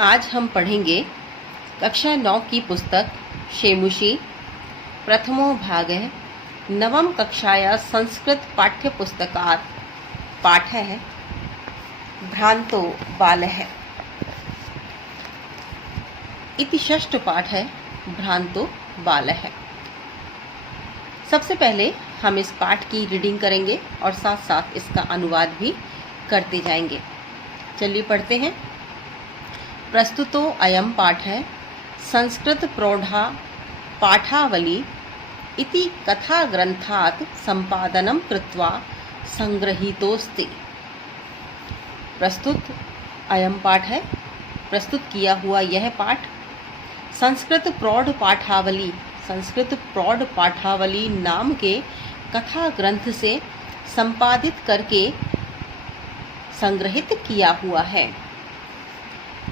आज हम पढ़ेंगे कक्षा 9 की पुस्तक शेमुषी प्रथमो भाग है नवम कक्षाया संस्कृत पाठ्य पुस्तकात् पाठ है भ्रांतो बालः इति षष्ठ पाठ है भ्रांतो बालः। सबसे पहले हम इस पाठ की रीडिंग करेंगे और साथ साथ इसका अनुवाद भी करते जाएंगे। चलिए पढ़ते हैं। प्रस्तुतो अयम पाठ है संस्कृत प्रौढ़ा पाठावली इति कथा ग्रंथात् संपादनं कृत्वा संग्रहीतोस्ति। प्रस्तुत अयम पाठ है, प्रस्तुत किया हुआ यह पाठ संस्कृत प्रौढ़ पाठावली नाम के कथा ग्रंथ से संपादित करके संग्रहित किया हुआ है।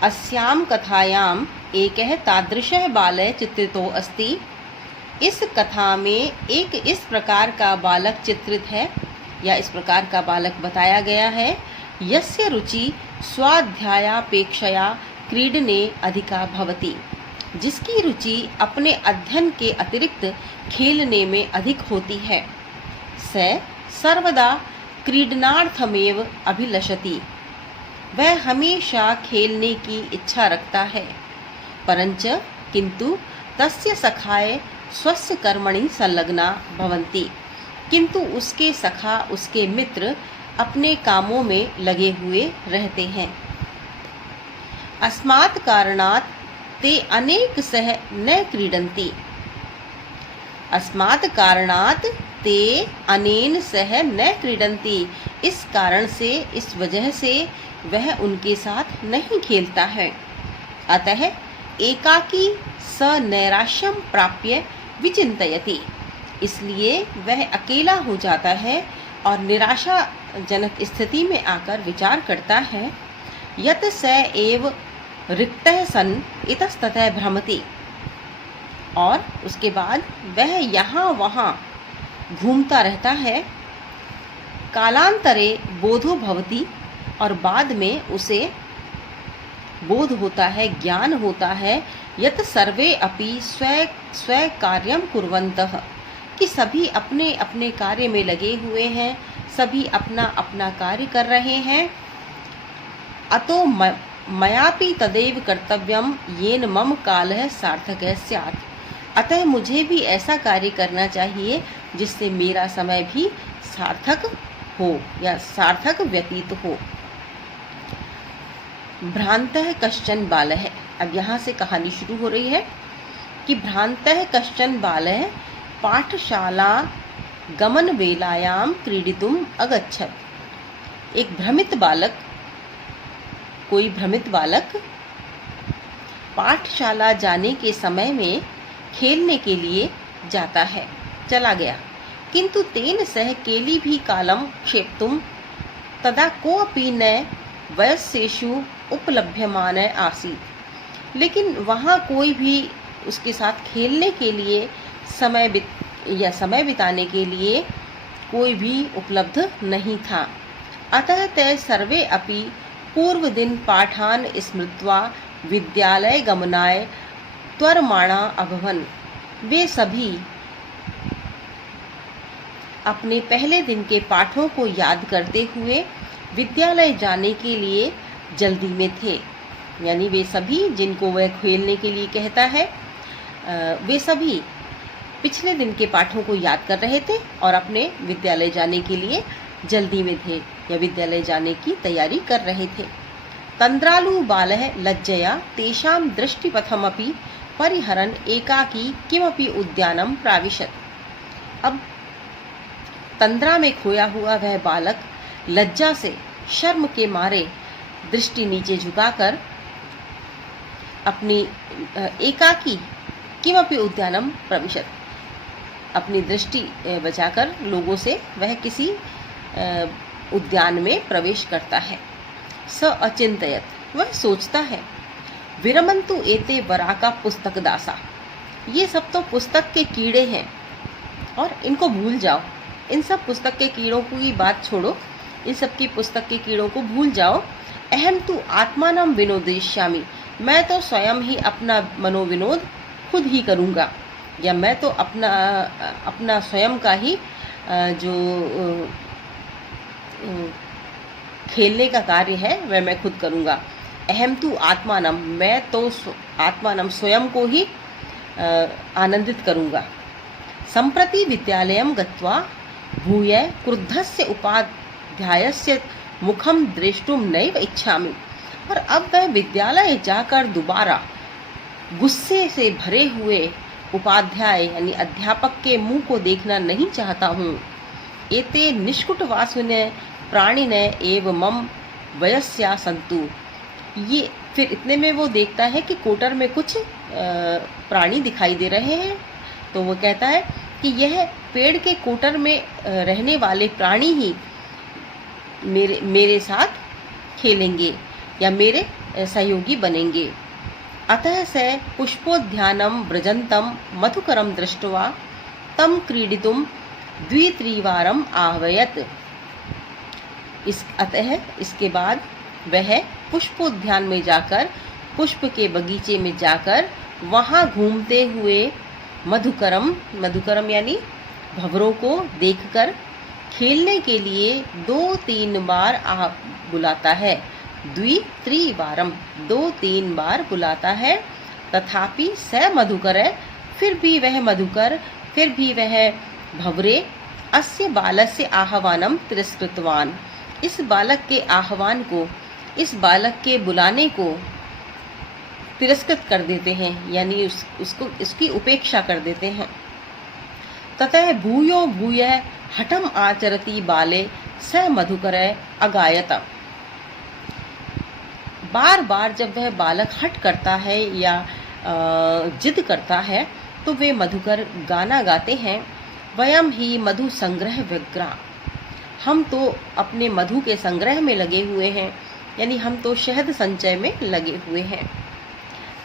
अस्याम कथायाम एकः तादृशः बालः चित्रितो अस्ति। इस कथा में एक इस प्रकार का बालक चित्रित है या इस प्रकार का बालक बताया गया है। यस्य रुचि स्वाध्यायापेक्षया क्रीडने अधिका भवति, जिसकी रुचि अपने अध्ययन के अतिरिक्त खेलने में अधिक होती है। स सर्वदा क्रीडनार्थमेव अभिलषति, वह हमेशा खेलने की इच्छा रखता है। परंच किंतु तस्य सखाए स्वस्य कर्मणि संलग्ना भवन्ति, किंतु उसके सखा उसके मित्र अपने कामों में लगे हुए रहते हैं। अस्मात् कारणात् ते अनेक सह न क्रीडन्ति। अस्मात् कारणात् ते अनेन सह न क्रीडन्ति, इस कारण से इस वजह से वह उनके साथ नहीं खेलता है। अतः एकाकी स नैराश्यम प्राप्य विचिंतयति, इसलिए वह अकेला हो जाता है और निराशाजनक स्थिति में आकर विचार करता है। यत स एव रिक्तः सन इतस्ततः भ्रमति, और उसके बाद वह यहाँ वहाँ घूमता रहता है। कालांतरे बोधो भवति, और बाद में उसे बोध होता है, ज्ञान होता है। यत सर्वे अपि स्व कार्यम कुर्वन्तः, कि सभी अपने अपने कार्य में लगे हुए हैं, सभी अपना अपना कार्य कर रहे हैं। अतो मयापि तदेव कर्तव्यम येन मम कालः सार्थकः स्यात्, अतः मुझे भी ऐसा कार्य करना चाहिए जिससे मेरा समय भी सार्थक हो या सार्थक व्यतीत हो। भ्रांतः कश्चन बालः, अब यहाँ से कहानी शुरू हो रही है कि भ्रांतः कश्चन बालः पाठशाला गमन वेलायां क्रीडितुम अगच्छत्। एक भ्रमित बालक, कोई भ्रमित बालक पाठशाला जाने के समय में खेलने के लिए जाता है, चला गया। किंतु तेन सह केली भी कालम क्षेप्तुम तदा कोऽपि न वयस्येषु उपलभ्यमान आसीत्, लेकिन वहाँ कोई भी उसके साथ खेलने के लिए समय बिताने के लिए कोई भी उपलब्ध नहीं था। अतः ते सर्वे अपि पूर्व दिन पाठान स्मृत्वा विद्यालय गमनाय त्वरमाणा अभवन्। वे सभी अपने पहले दिन के पाठों को याद करते हुए विद्यालय जाने के लिए जल्दी में थे। यानी वे सभी जिनको वह खेलने के लिए कहता है, वे सभी पिछले दिन के पाठों को याद कर रहे थे और अपने विद्यालय जाने के लिए जल्दी में थे या विद्यालय जाने की तैयारी कर रहे थे। तंद्रालु बालः लज्जया तेषां दृष्टिपथमपि परिहरन् एकाकी किमपि उद्यानं प्राविशत्। अब तंद्रा में खोया हुआ वह बालक लज्जा से, शर्म के मारे दृष्टि नीचे झुकाकर अपनी एकाकी किमपि उद्यानम प्रविशत, अपनी दृष्टि बचाकर लोगों से वह किसी उद्यान में प्रवेश करता है। स अचिंतयत, वह सोचता है। विरमंतु एते वराका पुस्तक दासा, ये सब तो पुस्तक के कीड़े हैं और इनको भूल जाओ। इन सब पुस्तक के कीड़ों की बात छोड़ो, इन सब की पुस्तक के कीड़ों को भूल जाओ। अहम तु आत्मानं विनोदिष्यामि, मैं तो स्वयं ही अपना मनोविनोद खुद ही करूँगा, या मैं तो अपना स्वयं का ही जो खेलने का कार्य है वह मैं खुद करूँगा। अहम तु आत्मानम, मैं तो आत्मानम स्वयं को ही आनंदित करूँगा। संप्रति विद्यालयं गत्वा भूय क्रुद्धस्य उपाध्यायस्य मुखम द्रष्टुम नैव इच्छामि। और अब वह विद्यालय जाकर दोबारा गुस्से से भरे हुए उपाध्याय यानी अध्यापक के मुंह को देखना नहीं चाहता हूँ। एते निष्कुट वासुने प्राणिने एव मम वयस्या संतु। ये फिर इतने में वो देखता है कि कोटर में कुछ प्राणी दिखाई दे रहे हैं, तो वो कहता है कि यह पेड़ के कोटर में रहने वाले प्राणी ही मेरे साथ खेलेंगे या मेरे सहयोगी बनेंगे। अतः स पुष्पोद्यानं व्रजन्तं मधुकरं दृष्ट्वा तं क्रीडितुं द्वित्रिवारम् आह्वयत्। अतः इसके बाद वह पुष्पोद्यान में जाकर, पुष्प के बगीचे में जाकर वहाँ घूमते हुए मधुकरम यानी भंवरों को देखकर खेलने के लिए 2-3 बार बुलाता है। द्वित्रिवारम 2-3 बार बुलाता है। तथापि स मधुकर, फिर भी वह मधुकर, फिर भी वह भंवरे अस्य बालस्य आह्वानं तिरस्कृतवान, इस बालक के आह्वान को, इस बालक के बुलाने को तिरस्कृत कर देते हैं, यानी उसको इसकी उपेक्षा कर देते हैं। ततः भूयो भूय हठम आचरति बाले स मधुकर अगायत। बार बार जब वह बालक हट करता है या जिद करता है तो वे मधुकर गाना गाते हैं, वयम ही मधु संग्रह व्यग्रा, हम तो अपने मधु के संग्रह में लगे हुए हैं, यानी हम तो शहद संचय में लगे हुए हैं।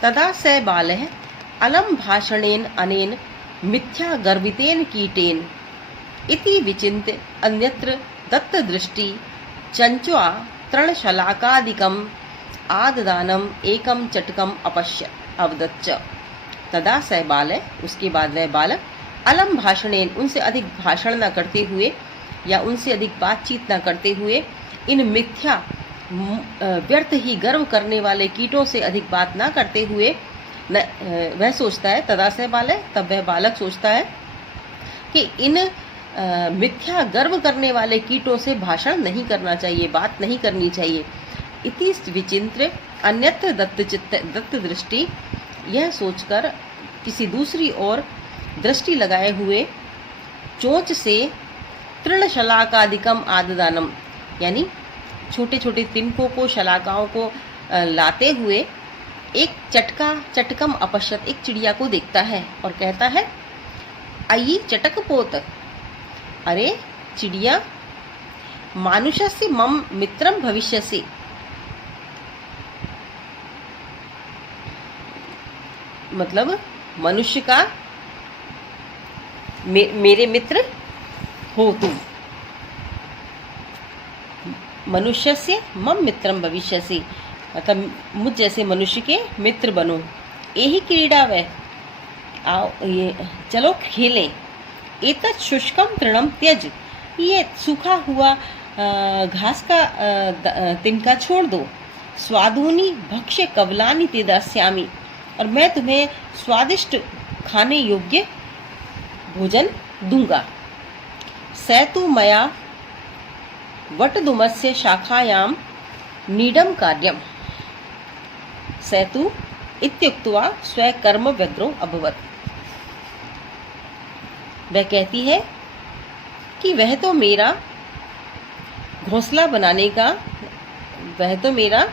तदा स बालः अलम भाषणेन अनेन मिथ्या गर्वितेन कीटेन इति विचिन्त्य अन्यत्र दत्तदृष्टि चञ्च्वा तृणशलाकादिकम् आददानम एकम चटकम अपश्य अवदच्च। तदा स बालः, उसके बाद वह बालक, अलम भाषणेन, उनसे अधिक भाषण न करते हुए या उनसे अधिक बातचीत न करते हुए, इन मिथ्या व्यर्थ ही गर्व करने वाले कीटों से अधिक बात ना करते हुए वह सोचता है, तदा से बालय, तब वह बालक सोचता है कि इन मिथ्या गर्व करने वाले कीटों से भाषण नहीं करना चाहिए, बात नहीं करनी चाहिए। इति विचिंत्र अन्यत्र दत्त दृष्टि, यह सोचकर किसी दूसरी ओर दृष्टि लगाए हुए चोंच से तृणशलाकादिकम आददानम, यानी छोटे छोटे तिनकों को, शलाकाओं को लाते हुए एक चटकम अपश्यत, एक चिड़िया को देखता है और कहता है, अयि चटक पोत, अरे चिड़िया, मानुषस्य मम मित्रम भविष्यसि, मतलब मनुष्य का मेरे मित्र हो तुम, मनुष्य से मम मित्रम भविष्यसि, मतलब मुझ जैसे मनुष्य के मित्र बनो। यही क्रीड़ा वह, आओ ये चलो खेलें। एतत् शुष्कम तृणम त्यज, ये सूखा हुआ घास का तिनका छोड़ दो। स्वादूनि भक्ष्य कवलानि ते दास्यामि, और मैं तुम्हें स्वादिष्ट खाने योग्य भोजन दूंगा। सैतु मया वटदुमस्य शाखायां नीडम कार्यम, सैतु इत्युक्त्वा स्वकर्म व्यग्रो अभवत्। वह कहती है कि वह तो मेरा घोंसला बनाने का, वह तो मेरा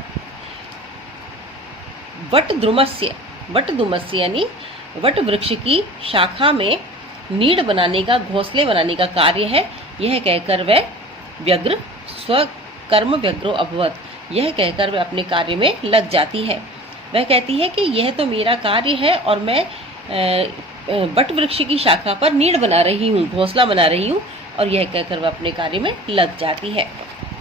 वटदुमस्य यानी वट वृक्ष की शाखा में नीड़ बनाने का, घोंसले बनाने का कार्य है। यह कहकर वह व्यग्र, स्वकर्म व्यग्रो अभवत्, यह कहकर वह अपने कार्य में लग जाती है। वह कहती है कि यह तो मेरा कार्य है और मैं वट वृक्ष की शाखा पर नीड़ बना रही हूँ, घोंसला बना रही हूँ, और यह कहकर वह अपने कार्य में लग जाती है।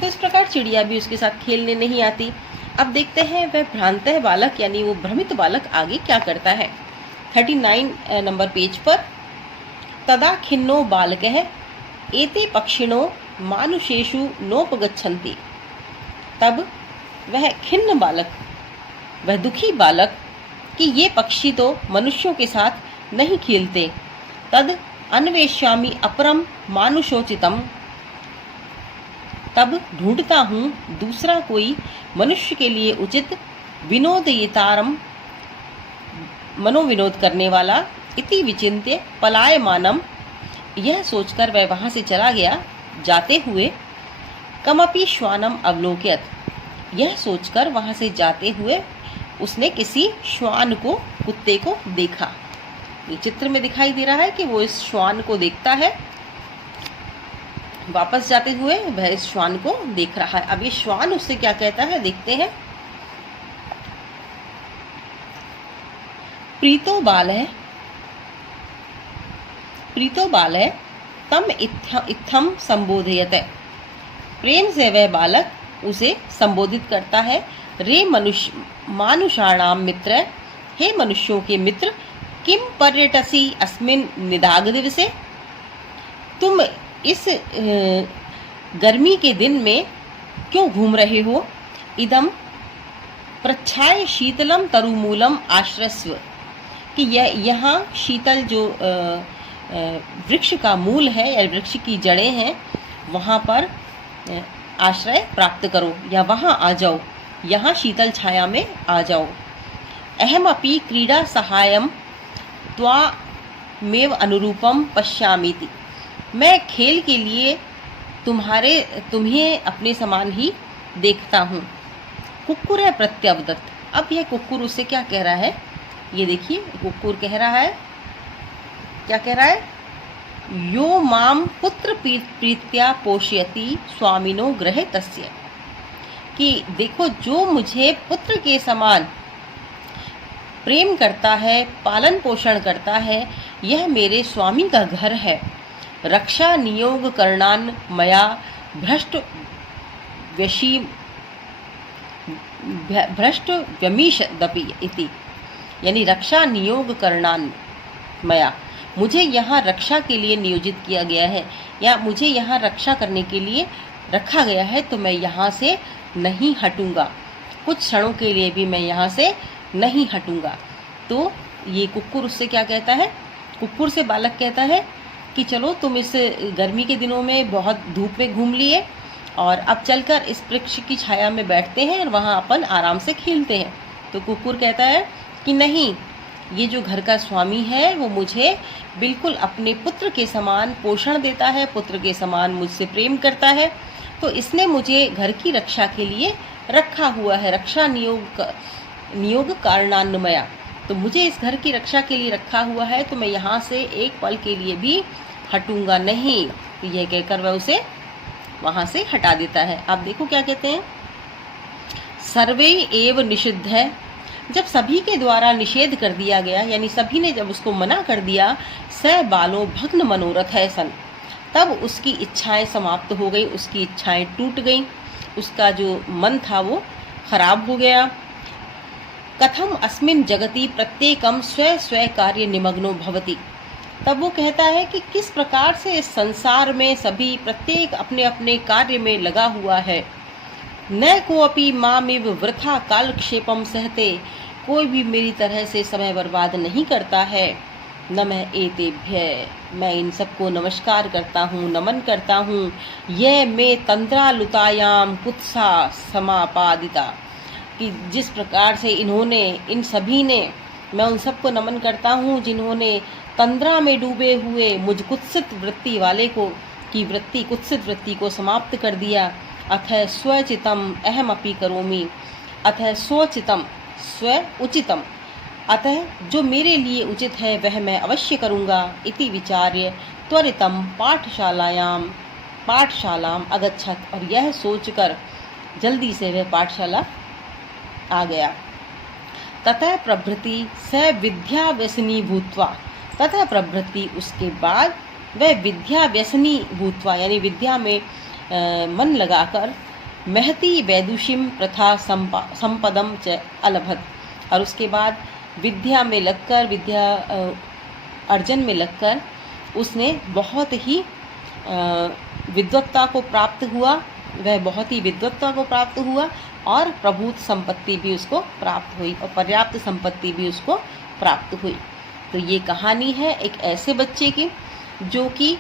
तो इस प्रकार चिड़िया भी उसके साथ खेलने नहीं आती। अब देखते हैं वह भ्रांतः बालक यानी वो भ्रमित बालक आगे क्या करता है। 39 नंबर पेज पर, तदा खिन्नो बालकः एते पक्षिणो मानुषेषु नोपगच्छन्ति। तब वह खिन्न बालक, वह दुखी बालक कि ये पक्षी तो मनुष्यों के साथ नहीं खेलते, तद अन्वेष्यामि अपरम मानुषोचितम, तब ढूंढता हूँ दूसरा कोई मनुष्य के लिए उचित विनोदयितारम, मनोविनोद करने वाला, इति विचिन्त्य पलायमानम, यह सोचकर वह वहां से चला गया जाते हुए। कमपि श्वानम अवलोकयत, यह सोचकर वहां से जाते हुए उसने किसी श्वान को, कुत्ते को देखा। ये चित्र में दिखाई दे रहा है कि वो इस श्वान को देखता है, वापस जाते हुए वह इस श्वान को देख रहा है। अब ये श्वान उससे क्या कहता है देखते हैं। प्रीतो बाल है तम इत्थम संबोधयत, प्रेम से वह बालक उसे संबोधित करता है। रे मानुषाणाम मित्र, हे मनुष्यों के मित्र, किम पर्यटसी अस्मिन निदाग दिवसे, तुम इस गर्मी के दिन में क्यों घूम रहे हो। इदम प्रच्छाय शीतलम तरुमूलम आश्रस्व, कि यहाँ शीतल जो वृक्ष का मूल है या वृक्ष की जड़ें हैं, वहाँ पर आश्रय प्राप्त करो या वहाँ आ जाओ, यहाँ शीतल छाया में आ जाओ। अहमपि क्रीडा सहायम त्वामेव अनुरूपम पश्यामीति, मैं खेल के लिए तुम्हें अपने समान ही देखता हूँ। कुक्कुर है प्रत्यवदत्त, अब यह कुक्कुर उससे क्या कह रहा है, ये देखिए कुक्कुर कह रहा है, क्या कह रहा है, यो माम पुत्र प्रीत्या पोषयति स्वामिनो ग्रहे तस्य, कि देखो जो मुझे पुत्र के समान प्रेम करता है, पालन पोषण करता है, यह मेरे स्वामी का घर है। रक्षा नियोग करणान मया भ्रष्ट व्यमीश दपि इति, यानी रक्षा नियोग करणान मया, मुझे यहाँ रक्षा के लिए नियोजित किया गया है या मुझे यहाँ रक्षा करने के लिए रखा गया है, तो मैं यहाँ से नहीं हटूंगा, कुछ क्षणों के लिए भी मैं यहाँ से नहीं हटूंगा। तो ये कुक्कुर उससे क्या कहता है, कुक्कुर से बालक कहता है कि चलो तुम इस गर्मी के दिनों में बहुत धूप में घूम लिए और अब चलकर इस वृक्ष की छाया में बैठते हैं और वहाँ अपन आराम से खेलते हैं। तो कुक्कुर कहता है कि नहीं, ये जो घर का स्वामी है वो मुझे बिल्कुल अपने पुत्र के समान पोषण देता है, पुत्र के समान मुझसे प्रेम करता है, तो इसने मुझे घर की रक्षा के लिए रखा हुआ है। रक्षा नियोग कारणान्वया, तो मुझे इस घर की रक्षा के लिए रखा हुआ है, तो मैं यहाँ से एक पल के लिए भी हटूंगा नहीं। तो यह कहकर वह उसे वहाँ से हटा देता है। आप देखो क्या कहते हैं, सर्वे एव निषिद्ध है, जब सभी के द्वारा निषेध कर दिया गया, यानी सभी ने जब उसको मना कर दिया, स बालो भग्न मनोरथ है सन, तब उसकी इच्छाएं समाप्त हो गई, उसकी इच्छाएं टूट गई, उसका जो मन था वो खराब हो गया। कथम अस्मिन जगति प्रत्येकम स्व स्व कार्य निमग्नो भवति, तब वो कहता है कि किस प्रकार से इस संसार में सभी प्रत्येक अपने अपने कार्य में लगा हुआ है। न कोअपि मामिव वृथा कालक्षेपम सहते, कोई भी मेरी तरह से समय बर्बाद नहीं करता है। न मैं एतेभ्य, मैं इन सबको नमस्कार करता हूँ, नमन करता हूँ। यह मे तंद्रालुतायाम कुत्सा समापादिता, कि जिस प्रकार से इन्होंने, इन सभी ने, मैं उन सबको नमन करता हूँ जिन्होंने तंद्रा में डूबे हुए मुझ कुत्सित वृत्ति वाले को की वृत्ति, कुत्सित वृत्ति को समाप्त कर दिया। अथ स्वचितम अहमपि करोमि, अथ स्वचितम स्व उचितम, अतः जो मेरे लिए उचित है वह मैं अवश्य करूँगा। इति विचार्य त्वरितम पाठशालाम अगच्छत, और यह सोचकर जल्दी से वह पाठशाला आ गया। ततः प्रभृति स विद्या व्यसनी भूत्वा, ततः प्रभृति उसके बाद वह विद्या व्यसनी भूत्वा, यानी विद्या में मन लगाकर महती वैदुषीम प्रथा संपदम च अलभत। और उसके बाद विद्या में लगकर, विद्या अर्जन में लगकर उसने बहुत ही विद्वत्ता को प्राप्त हुआ, वह बहुत ही विद्वत्ता को प्राप्त हुआ और प्रभुत संपत्ति भी उसको प्राप्त हुई और पर्याप्त संपत्ति भी उसको प्राप्त हुई। तो ये कहानी है एक ऐसे बच्चे की जो कि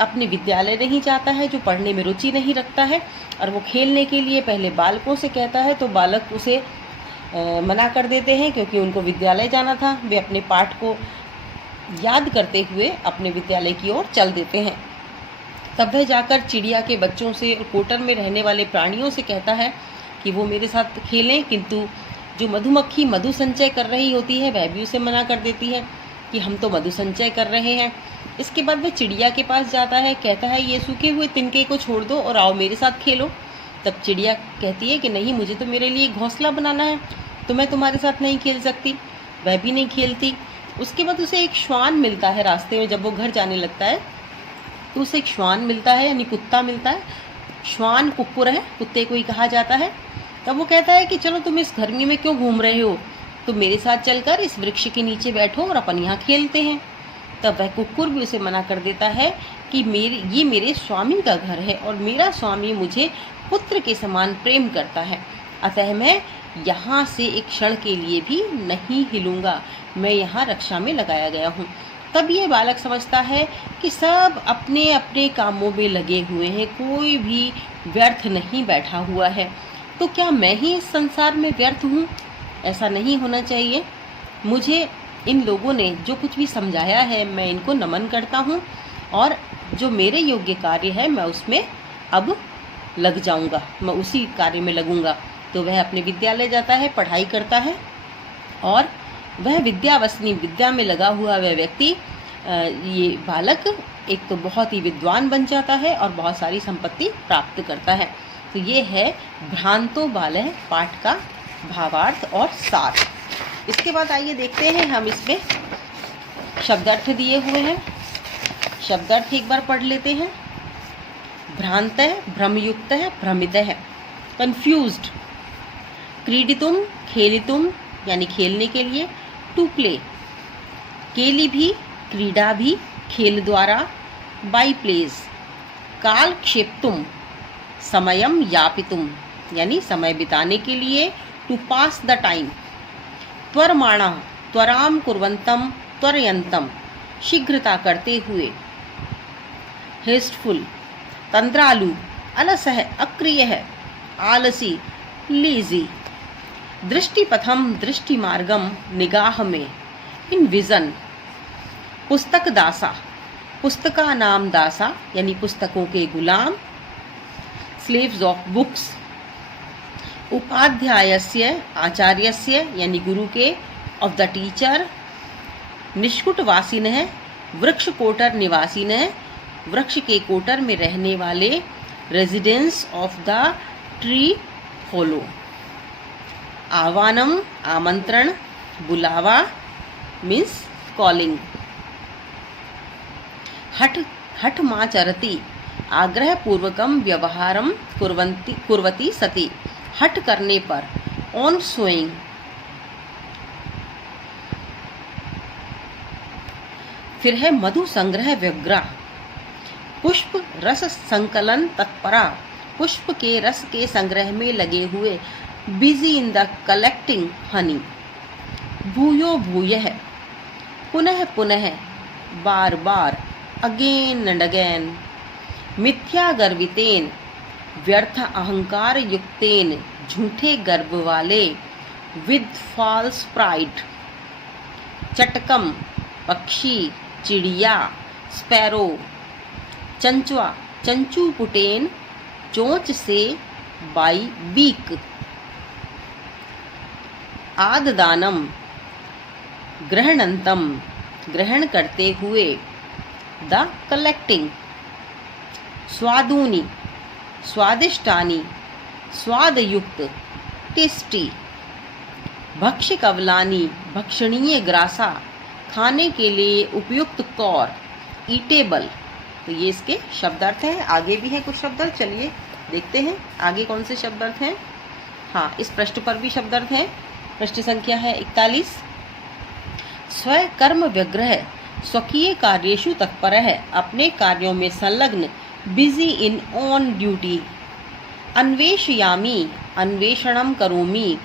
अपने विद्यालय नहीं जाता है, जो पढ़ने में रुचि नहीं रखता है और वो खेलने के लिए पहले बालकों से कहता है तो बालक उसे मना कर देते हैं क्योंकि उनको विद्यालय जाना था। वे अपने पाठ को याद करते हुए अपने विद्यालय की ओर चल देते हैं। तब वह जाकर चिड़िया के बच्चों से और कोटर में रहने वाले प्राणियों से कहता है कि वो मेरे साथ खेलें, किंतु जो मधुमक्खी मधु संचय कर रही होती है वह भी उसे मना कर देती है कि हम तो मधु संचय कर रहे हैं। इसके बाद वह चिड़िया के पास जाता है, कहता है ये सूखे हुए तिनके को छोड़ दो और आओ मेरे साथ खेलो। तब चिड़िया कहती है कि नहीं, मुझे तो मेरे लिए घोंसला बनाना है, तो मैं तुम्हारे साथ नहीं खेल सकती। वह भी नहीं खेलती। उसके बाद उसे एक श्वान मिलता है रास्ते में, जब वो घर जाने लगता है तो उसे एक श्वान मिलता है, यानी कुत्ता मिलता है। श्वान कुक्कुर है, कुत्ते को ही कहा जाता है। तब वो कहता है कि चलो तुम इस गर्मी में क्यों घूम रहे हो, तो मेरे साथ चलकर इस वृक्ष के नीचे बैठो और अपन यहाँ खेलते हैं। तब वह कुक्कुर भी उसे मना कर देता है कि ये मेरे स्वामी का घर है और मेरा स्वामी मुझे पुत्र के समान प्रेम करता है, अतः मैं यहाँ से एक क्षण के लिए भी नहीं हिलूंगा, मैं यहाँ रक्षा में लगाया गया हूँ। तब ये बालक समझता है कि सब अपने अपने कामों में लगे हुए हैं, कोई भी व्यर्थ नहीं बैठा हुआ है। तो क्या मैं ही इस संसार में व्यर्थ हूँ? ऐसा नहीं होना चाहिए। मुझे इन लोगों ने जो कुछ भी समझाया है मैं इनको नमन करता हूँ और जो मेरे योग्य कार्य है मैं उसमें अब लग जाऊँगा, मैं उसी कार्य में लगूँगा। तो वह अपने विद्यालय जाता है, पढ़ाई करता है और वह विद्यावसनी, विद्या में लगा हुआ वह व्यक्ति, ये बालक एक तो बहुत ही विद्वान बन जाता है और बहुत सारी संपत्ति प्राप्त करता है। तो ये है भ्रांतो बालः पाठ का भावार्थ और सार। इसके बाद आइए देखते हैं हम इसमें शब्दार्थ दिए हुए हैं। शब्दार्थ एक बार पढ़ लेते हैं। भ्रांत है, भ्रमयुक्त है, भ्रमित है, कंफ्यूज्ड। क्रीडितुम, खेलितुम यानी खेलने के लिए, टू प्ले। केली भी, क्रीडा भी, खेल द्वारा, बाई प्लेज। काल क्षेप्तुम, समयम यापितुम यानी समय बिताने के लिए, टू पास द टाइम। त्वरमाणा, त्वराम कुर्वन्तम, त्वरयन्तम शीघ्रता करते हुए, हेस्टफुल। तंद्रालु, अलस है, अक्रिय है, आलसी, लेजी। दृष्टिपथम, दृष्टि मार्गम, निगाह में, इन विजन। पुस्तक दासा, पुस्तका नाम दासा यानी पुस्तकों के गुलाम, स्लेव्स ऑफ बुक्स। उपाध्यायस्य, आचार्यस्य यानी गुरु के, ऑफ द टीचर। निष्कुटवासिनः, वृक्ष कोटर निवासिनः वृक्ष के कोटर में रहने वाले, residence of the tree follow. आह्वानम, आमंत्रण, बुलावा मीन्स कॉलिंग। हठमाचरति, आग्रह पूर्वकम व्यवहारम कुर्वती सति, हठ करने पर, ऑन सोइंग। फिर है मधु संग्रह व्यग्रा, पुष्प रस संकलन तत्परा, पुष्प के रस के संग्रह में लगे हुए, busy in the collecting Honey. भूयो भूयः, पुनः पुनः, बार बार, अगेन एंड अगेन। मिथ्या गर्वितेन, व्यर्थ अहंकार युक्तेन, झूठे गर्व वाले, विद फॉल्स प्राइड। चटकम, पक्षी, चिड़िया, स्पैरो। चंचुआ, चंचू पुटेन, चोंच से, बाई बीक। आददानम, ग्रहणंतम, ग्रहण करते हुए, द कलेक्टिंग। स्वादूनी, स्वादिष्टानी, स्वादयुक्त, टेस्टी। भक्ष्य कवलानी, भक्षणीय ग्रासा, खाने के लिए उपयुक्त कौर, ईटेबल। तो ये इसके शब्दार्थ हैं। आगे भी है कुछ शब्दार्थ, चलिए देखते हैं आगे कौन से शब्दार्थ हैं। हाँ, इस पृष्ठ पर भी शब्दार्थ हैं। पृष्ठ संख्या है 41। स्वयं कर्म व्यग्रह, स्वकीय कार्येषु तत्पर है, अपने कार्यों में संलग्न, बिजी इन ऑन ड्यूटी। अन्वेषयामी, अन्वेषणम करोमि,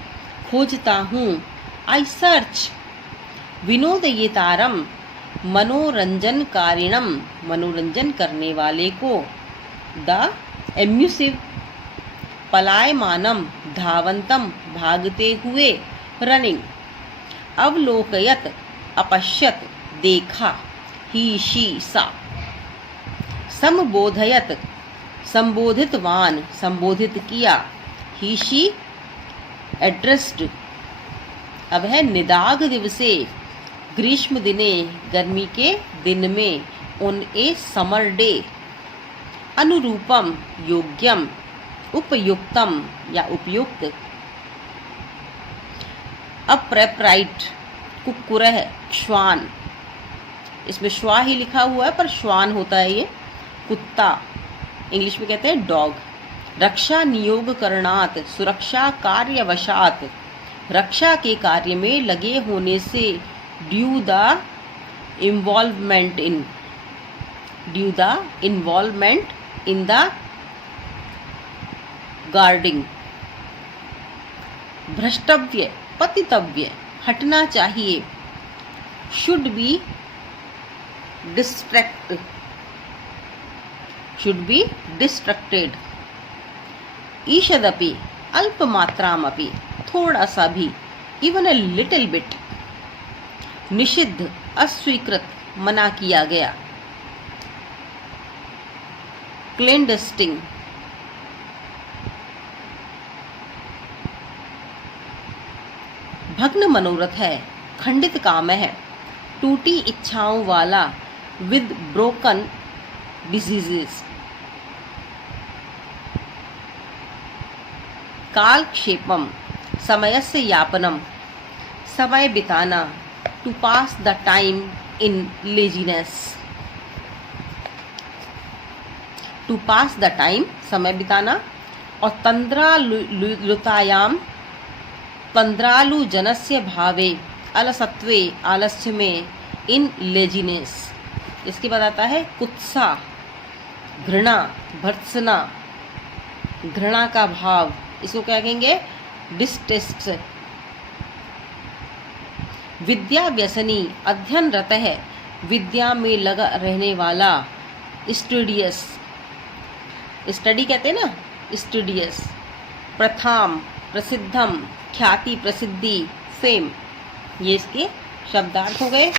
खोजता हूँ। I search. विनोदयेतारम, मनोरंजन कारिणम, मनोरंजन करने वाले को। द एम्यूसिव। पलायमानम, धावंतम, भागते हुए, रनिंग। अवलोकयत, अपश्यत, देखा, ही शी सा। संबोधयत, संबोधितवान, संबोधित किया, ही शी एड्रेस्ड। अब है निदाग दिवसे, ग्रीष्म दिने, गर्मी के दिन में, ऑन ए समर डे। अनुरूपम, योग्यम, उपयुक्तम या उपयुक्त। अप्रेपराइट, कुक्कुरह, श्वान, इसमें श्वा ही लिखा हुआ है पर श्वान होता है ये, कुत्ता, इंग्लिश में कहते हैं डॉग। रक्षा नियोग करणात, सुरक्षा कार्यवशात, रक्षा के कार्य में लगे होने से। Due the involvement in, due the involvement in the guarding. भ्रष्टव्य, पतितव्य, हटना चाहिए। Should be distract, should be distracted. ईषदपि, अल्प मात्रामपि, थोड़ा सा भी, इवन अ लिटिल बिट। निषिद्ध, अस्वीकृत, मना किया गया। क्लेंडस्टिंग, भग्न मनोरथ है, खंडित काम है। टूटी इच्छाओं वाला, विद ब्रोकन डिजीजेस। कालक्षेपम, समयस्य यापनम, समय बिताना। To pass the time in laziness, to pass the time, समय बिताना। और तंद्रालुतायाम, तंद्रालु जनस्य भावे, अलसत्वे, आलस्य में, इन लेजीनेस। इसके बाद आता है कुत्सा, घृणा, भर्त्सना, घृणा का भाव, इसको क्या कहेंगे, डिस्टेस्ट। विद्या व्यसनी, अध्ययनरत है, विद्या में लगा रहने वाला। स्टूडियस, स्टडी कहते हैं ना, स्टूडियस। प्रथाम, प्रसिद्धम, ख्याति, प्रसिद्धि, फेम। ये इसके शब्दार्थ हो गए।